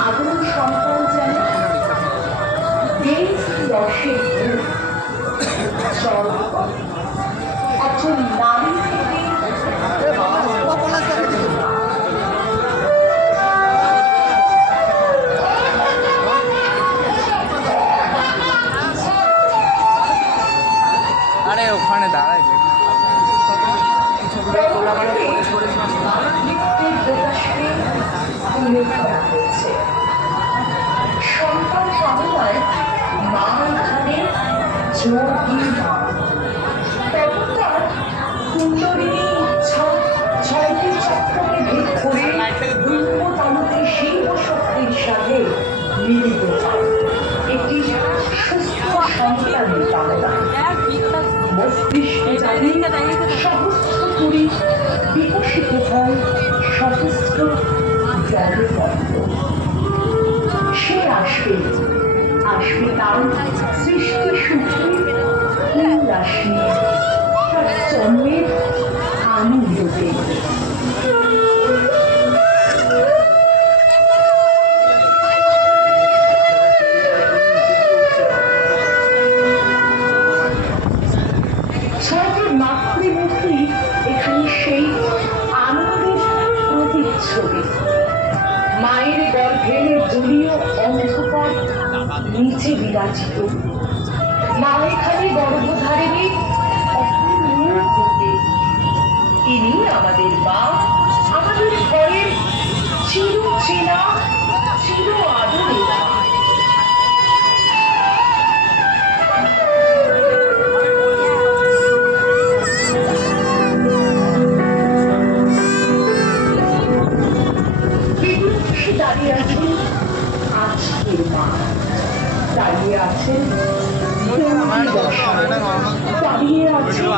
আগুন সন্তান যেন দেশ দশে একজন নারী আরে ওখানে দাঁড়াই সন্তান সময় মা এখানে জোর দিয়ে মা তখন তার কুণ্ডলিনী ইচ্ছা ছয়টি চক্রকে ভেদ করে ব্রহ্মতালুকে শিল্প শক্তির সাথে মিলিত হয় একটি সুস্থ সন্তানের কামনা মস্তিষ্কে জানি সহস্র কুড়ি বিকশিত হয় সহস্র জলপদ্ম সে আসবে আসবে তার সৃষ্টি সুখে উল্লাসী তার জন্মের আনন্দ দেখবে ছয়টি মাতৃমূর্তি এখানে সেই আনন্দের প্রতিচ্ছবি মায়ের গর্ভের জলীয় অন্ধকার নিচে বিরাজিত মা এখানে গর্ভধারিণী তিনি আমাদের মা আমাদের ঘরের চির চেনা চির আদরের মা। দাঁড়িয়ে আছেন আজকের মা দাঁড়িয়ে আছেন দাঁড়িয়ে আছেন